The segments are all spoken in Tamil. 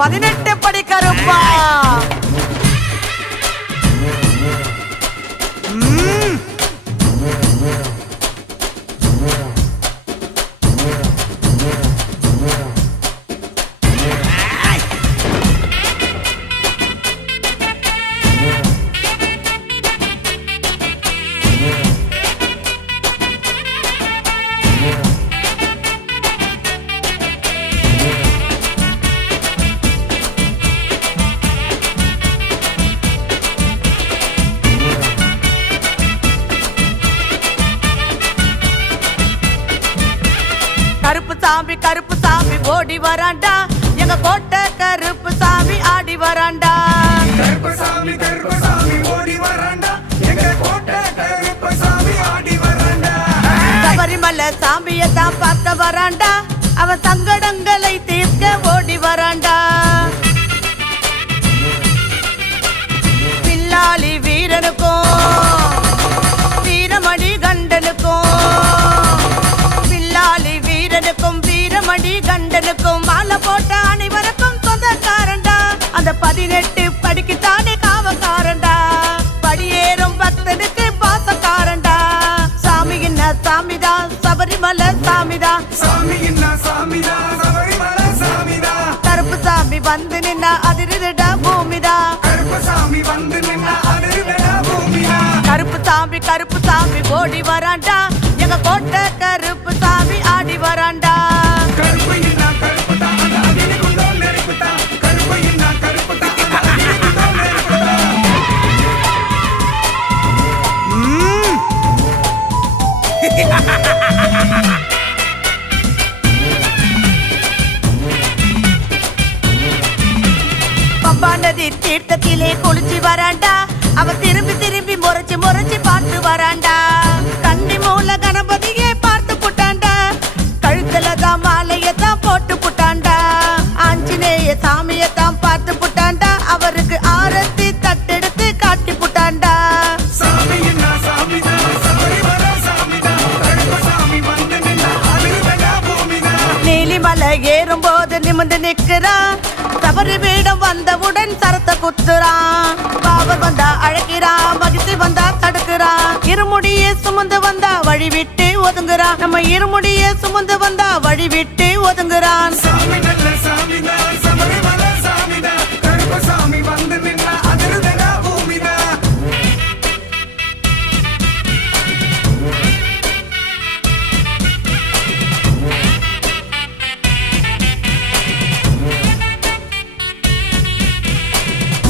18 படி கருப்பா. கருப்பு சாமி ஓடி வராண்டா, எங்க கோட்டை கருப்பு சாமி ஆடி வராண்டா. கருப்பு சாமி ஓடி வராண்டா, எங்க கோட்டை கருப்பு சாமி ஆடி வராண்டா. சபரிமலை சாமியை தான் பார்க்க வராண்டா, அவன் சங்கடங்களை தீர்க்க ஓடி வராண்டா. பில்லாளி வீரனுக்கும் வீரமணி கண்டனுக்கும், பில்லாளி வீரனுக்கும் வீரமணி கண்டனுக்கும் மாலை போட்ட அனைவருக்கும் சொந்தக்காரண்டா. அந்த 18 படிக்குத்தானே காவக்காரண்டா, படியேறும் பக்தனுக்கு பாசக்காரண்டா. சாமி என்ன சாமிதா, சபரிமலை சாமிதா. சாமி என்ன சாமிதா, சபரிமலை சாமிதா. கருப்பு சாமி வந்து நின்னா அதிருடா பூமிதா. கருப்பு சாமி வந்து நின்னா அதிருடா பூமிதா. கருப்பு சாமி ஓடி வராண்டா, எங்க கோட்டை கருப்பு சாமி ஆடி வராண்டா. கருப்பு என்ன கருப்பு தான், அந்த அடியில கொண்டோ நெருப்பு தான். கருப்பு என்ன கருப்பு தான், அந்த அடியில கொண்டோ நெருப்பு தான். பம்பா நதி தீர்த்தத்திலே குளிச்சு வராண்டா, அவ திரும்பி முறைச்சு பார்த்து வராண்டா. கண்ணி மூல கணபதியே பார்த்து புட்டாண்டா, கழுத்துல தான் மாலையத்தான் போட்டு புட்டாண்டா. ஆஞ்சநேய சாமியத்தான் பார்த்து புட்டாண்டா, அவருக்கு ஆரத்தி தட்டெடுத்து காட்டி புட்டாண்டா. சாமி என்ன சாமிதா, சபரிமலை சாமிதா. கருப்பு சாமி வந்து நின்னா அதிருடா பூமிதா. நீலிமலை ஏறும் போது நிமிந்து நிற்கிறான், சபரி வீடம் வந்தவுடன் சரத்தை குத்துறான். பாவர் வந்தா அழைக்கிறான், மகிழ்ச்சி வந்தா தடுக்கிறான். இருமுடியே சுமந்து வந்தா வழி விட்டு ஒதுங்குறான், நம்ம இருமுடியே சுமந்து வந்தா வழி விட்டு ஒதுங்குறான். சாமி நல்ல சாமிதா, சபரிமலை சாமிதா. கருப்பு சாமி வந்து நின்னா அதிருடா பூமிதா.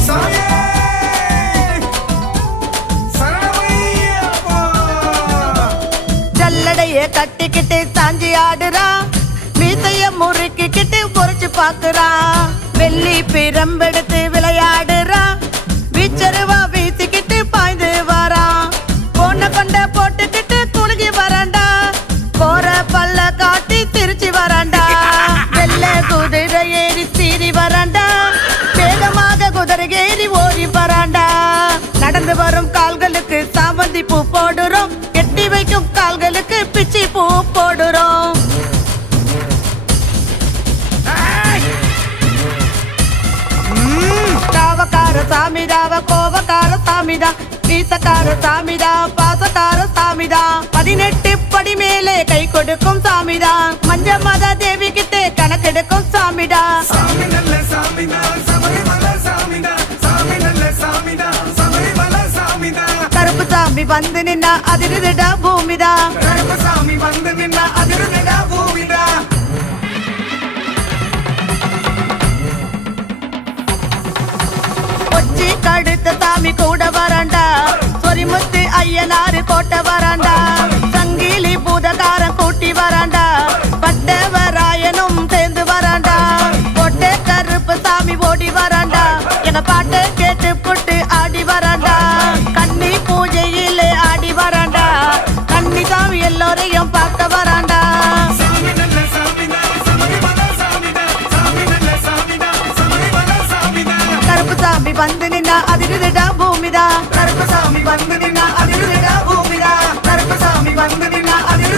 சாயே சரணையப்பா. ஜல்லடைய கட்டிக்கிட்டு சாஞ்சி ஆடுறான், மீசைய முறுக்கிக்கிட்டு பொறிச்சு பாக்குறான். வெள்ளி பிரம்பெடுத்து விளையாடுறான், வீச்சருவா வீசிக்கிட்டு பாய்ந்து வரான். பொண்ண கொண்ட போட்டுக்கிட்டு குலுகி வராண்டா, போற பல்ல காட்டி திருச்சி வராண்டா. வெள்ள குதிரை ஏறி சீறி வராண்டா, வேகமாக குதிரை ஏறி ஓடி வராண்டா. நடந்து வரும் கால்களுக்கு சாமந்தி பூ போடுறோம், கெட்டி வைக்கும் கால்களுக்கு பிச்சி பூ போடுறோம். காவக்கார சாமிதாவ கோவக்கார சாமிதா, வீசக்கார சாமிதா, பாசக்கார சாமிதா. 18 படி மேலே கை கொடுக்கும் சாமிதா, மஞ்ச மத தேவி கிட்டே கணக்கெடுக்கும் சாமிடா. சாமி நல்ல சாமிதா, சபரிமலை சாமிதா. சாமி நல்ல சாமிதா, சபரிமலை சாமிதா. கருப்பு சாமி வந்து நின்னா அதிருடா பூமிதா. கருப்பு சாமி வந்து நின்னா அதிருடா பூமிதா. கொச்சி கடுத்த சாமி கூட வராண்டா, சொரிமுத்து ஐயனாரு கோட்டை வராண்டா. சங்கிலி பூதகாரன் கூட்டி வராண்டா, பட்டவராயனும் சேர்ந்து வராண்டா. கோட்டை கருப்பு சாமி ஓடி வராண்டா, எங்க பாட்டை கேட்டு புட்டு ஆடி வராண்டா. கன்னி பூஜையிலே ஆடி வராண்டா, கன்னி சாமி எல்லோரையும் பார்க்க வராண்டா. சாமி நல்ல சாமிதா, சபரிமலை சாமிதா. சாமி நல்ல சாமிதா, சபரிமலை சாமிதா. கருப்பு சாமி வந்து நின்னா அதிருடா பூமிதா. கருப்பு சாமி வந்து நின்னா அதிருடா பூமிதா. கருப்பு சாமி வந்து நின்னா அதிருடா